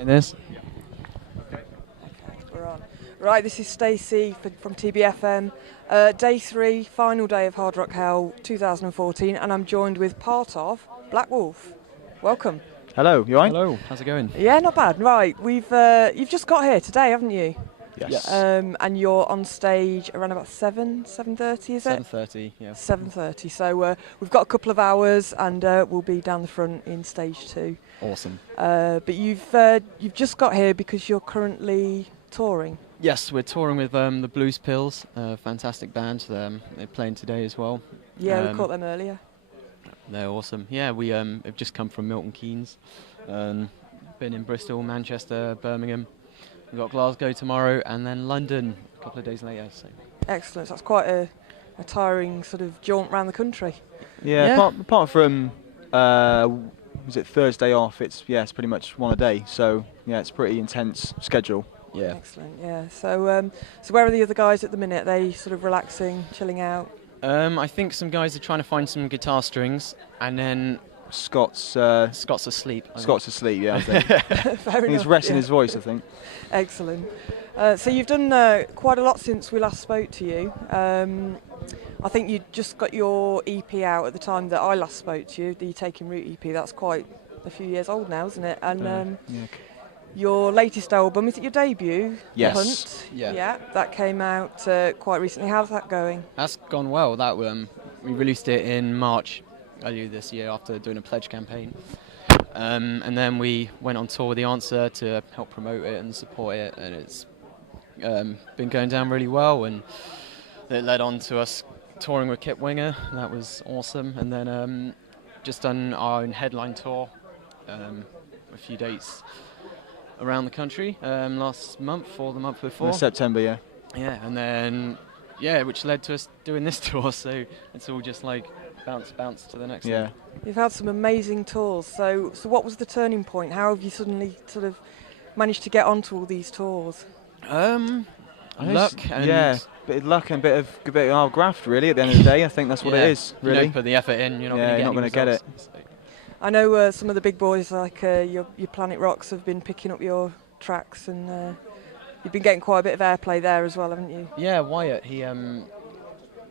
Like this. Okay, we're on. Right, this is Stacey from TBFM. Day 3, final day of Hard Rock Hell 2014, and I'm joined with part of Blackwolf. Welcome. Hello, you alright? Hello, how's it going? Yeah, not bad. Right, you've just got here today, haven't you? Yes. And you're on stage around about 7:30, is it? 7:30, yeah. 7:30. So we've got a couple of hours, and we'll be down the front in stage 2. Awesome. But you've just got here because you're currently touring. Yes, we're touring with the Blues Pills, fantastic band. They're playing today as well. Yeah, we caught them earlier. They're awesome. Yeah, we have just come from Milton Keynes, been in Bristol, Manchester, Birmingham. We've got Glasgow tomorrow, and then London a couple of days later. So. Excellent. So that's quite a tiring sort of jaunt around the country. Yeah. Apart from was it Thursday off? It's pretty much one a day. So yeah, it's a pretty intense schedule. Yeah. Excellent. Yeah. So where are the other guys at the minute? Are they sort of relaxing, chilling out? I think some guys are trying to find some guitar strings, and then Scott's asleep. Scott's asleep. Yeah, I think. Fair enough. He's resting his voice, I think. Excellent. So you've done quite a lot since we last spoke to you. I think you just got your EP out at the time that I last spoke to you, the Taking Root EP. That's quite a few years old now, isn't it? And your latest album, is it your debut? Yes. The Hunt? Yeah. Yeah, that came out quite recently. How's that going? That's gone well. That we released it in March earlier this year after doing a pledge campaign. And then we went on tour with The Answer to help promote it and support it, and it's been going down really well, and it led on to us touring with Kip Winger. That was awesome. And then just done our own headline tour, a few dates around the country last month or the month before. In September, yeah. Yeah, and then which led to us doing this tour, so it's all just like bounce to the next Yeah. one. You've had some amazing tours. So what was the turning point? How have you suddenly sort of managed to get onto all these tours? Luck and bit of luck and bit of our graft, really. At the end of the day, I think that's what it is. If you Really. don't put the effort in, you're not going to get it. So. I know some of the big boys like your Planet Rocks have been picking up your tracks, and you've been getting quite a bit of airplay there as well, haven't you? Yeah, Wyatt.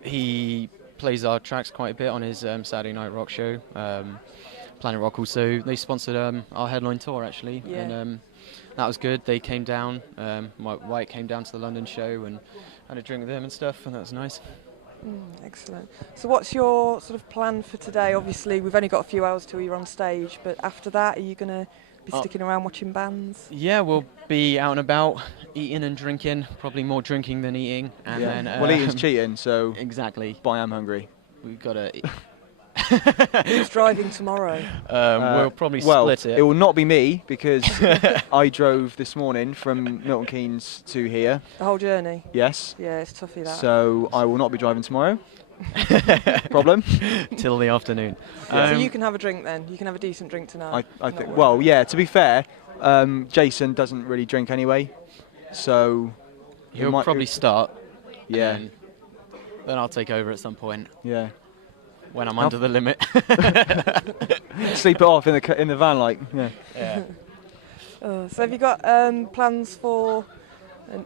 He plays our tracks quite a bit on his Saturday Night Rock show. Planet Rock also, they sponsored our headline tour actually, and that was good. They came down. Wyatt came down to the London show and had a drink with them and stuff, and that was nice. Excellent. So what's your sort of plan for today? Obviously, we've only got a few hours till you're on stage, but after that, are you going to be sticking around watching bands? Yeah, we'll be out and about, eating and drinking, probably more drinking than eating. And then, well, eating's cheating, so... Exactly. But I am hungry. We've got to... Who's driving tomorrow? We'll probably split it. It will not be me, because I drove this morning from Milton Keynes to here. The whole journey? Yes. Yeah, it's toughy that. So I will not be driving tomorrow. Problem? Till the afternoon. So you can have a drink then? You can have a decent drink tonight? I think. Well, yeah, to be fair, Jason doesn't really drink anyway, so... He'll probably start. Yeah. And then I'll take over at some point. Yeah. When I'm under the limit. Sleep it off in the van, like, yeah. Yeah. So have you got plans for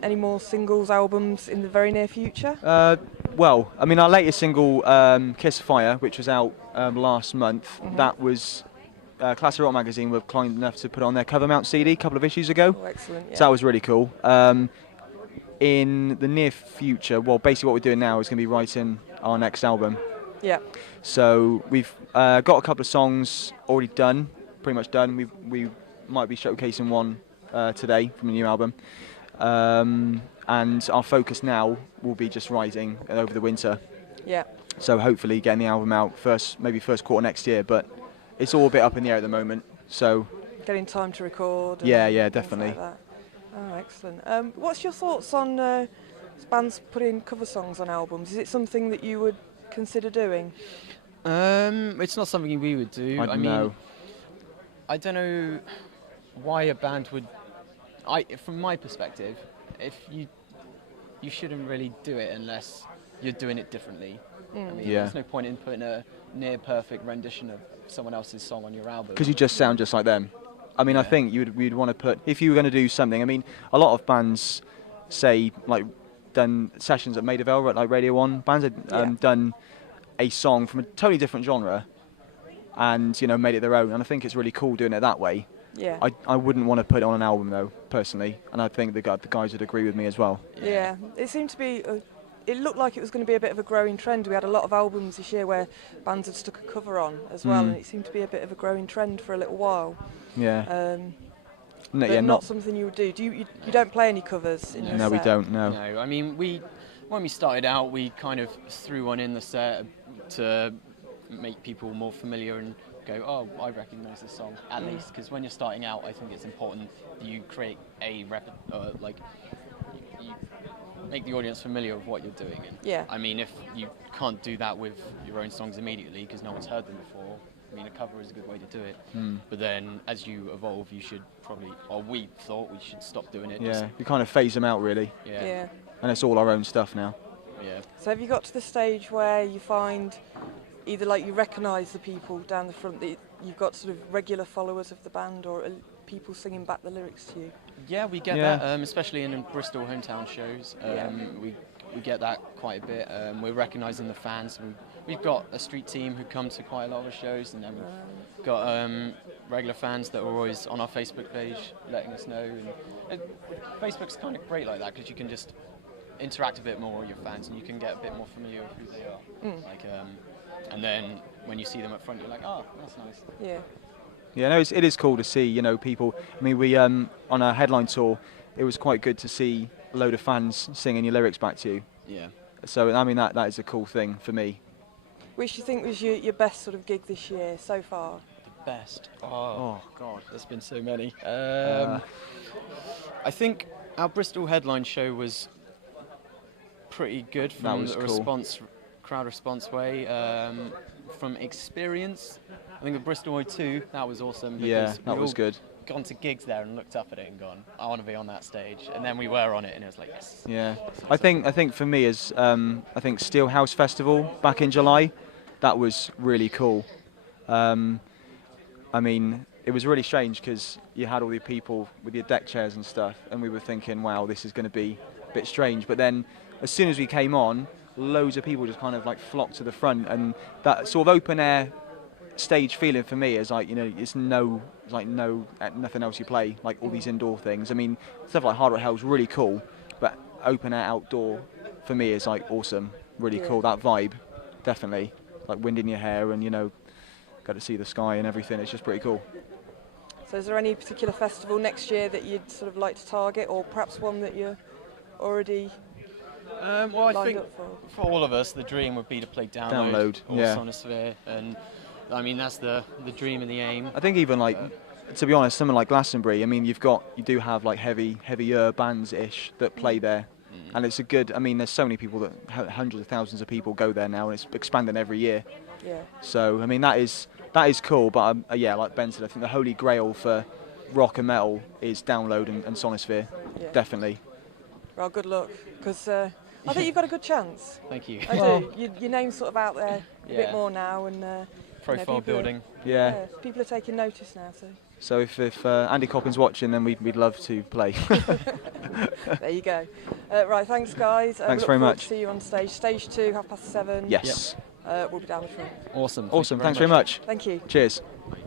any more singles, albums in the very near future? Well, I mean, our latest single, Kiss Fire, which was out last month, that was Classic Rock Magazine were kind enough to put on their cover mount CD a couple of issues ago. Oh, excellent, yeah. So that was really cool. In the near future, well, basically what we're doing now is going to be writing our next album. Yeah. So we've got a couple of songs already done, pretty much done. We might be showcasing one today from the new album. And our focus now will be just writing over the winter. Yeah. So hopefully getting the album out maybe first quarter next year, but it's all a bit up in the air at the moment. So getting time to record. Yeah, definitely. Like that. Oh, excellent. What's your thoughts on bands putting cover songs on albums? Is it something that you would consider doing? It's not something we would do. I mean, I don't know why a band would. From my perspective, if you shouldn't really do it unless you're doing it differently. I mean, there's no point in putting a near perfect rendition of someone else's song on your album. Because you just sound just like them. I mean, I Yeah. think you'd want to put, if you were going to do something. I mean, a lot of bands say like done sessions at Maida Vale, like Radio 1 bands had done a song from a totally different genre, and made it their own. And I think it's really cool doing it that way. Yeah. I wouldn't want to put it on an album though, personally, and I think the guys would agree with me as well. Yeah. It seemed to be. It looked like it was going to be a bit of a growing trend. We had a lot of albums this year where bands had stuck a cover on as well, and it seemed to be a bit of a growing trend for a little while. Yeah. But not something you would do. You don't play any covers in your No, set? we don't. No. No, I mean when we started out, we kind of threw one in the set to make people more familiar and go, oh, I recognise this song at least. Because when you're starting out, I think it's important that you create a you make the audience familiar with what you're doing. And Yeah. I mean, if you can't do that with your own songs immediately because no one's heard them before, I mean, a cover is a good way to do it. But then as you evolve, you should probably, or we thought we should stop doing it. Yeah, we kind of phase them out really, Yeah. and it's all our own stuff now. Yeah. So have you got to the stage where you find either like you recognise the people down the front, that you've got sort of regular followers of the band, or people singing back the lyrics to you? Yeah, we get that, especially in Bristol hometown shows. We get that quite a bit. We're recognising the fans. We've got a street team who come to quite a lot of the shows, and then we've got regular fans that are always on our Facebook page letting us know. And Facebook's kind of great like that because you can just interact a bit more with your fans, and you can get a bit more familiar with who they are. And then when you see them up front, you're like, oh, that's nice. Yeah. Yeah, no, it is cool to see, people. I mean, we on our headline tour, it was quite good to see a load of fans singing your lyrics back to you. Yeah. So I mean, that is a cool thing for me. Which do you think was your best sort of gig this year so far? The best. Oh God, there's been so many. I think our Bristol headline show was pretty good from the cool. crowd response way. From experience, I think the Bristol O2, that was awesome. Yeah, that was good. Gone to gigs there and looked up at it and gone, I want to be on that stage. And then we were on it, and it was like, yes. Yeah, I think for me is I think Steelhouse Festival back in July, that was really cool. I mean, it was really strange because you had all the people with your deck chairs and stuff, and we were thinking, wow, this is going to be a bit strange. But then, as soon as we came on, loads of people just kind of like flocked to the front, and that sort of open air stage feeling for me is like, it's nothing else you play, like all these indoor things. I mean, stuff like Hard Rock Hell's really cool, but open air outdoor for me is like awesome, really cool. That vibe, definitely, like wind in your hair, and got to see the sky and everything. It's just pretty cool. So is there any particular festival next year that you'd sort of like to target, or perhaps one that you're already well, I think up for all of us, the dream would be to play Download or yeah. Sonosphere, and I mean that's the dream and the aim. I think even like, to be honest, something like Glastonbury. I mean, you do have like heavier bands-ish that play there, and it's a good. I mean, there's so many people hundreds of thousands of people go there now, and it's expanding every year. Yeah. So I mean, that is cool. But yeah, like Ben said, I think the holy grail for rock and metal is Download and Sonosphere, definitely. Well, good luck, because I think you've got a good chance. Thank you. I do. Your name's sort of out there a bit more now, and profile building. Yeah. People are taking notice now. So if Andy Coppin's watching, then we'd love to play. There you go. Right, thanks guys. Thanks very much. To see you on stage. Stage 2, 7:30. Yes. We'll be down the front. Awesome. Awesome. Thanks very much. Thank you. Cheers. Bye.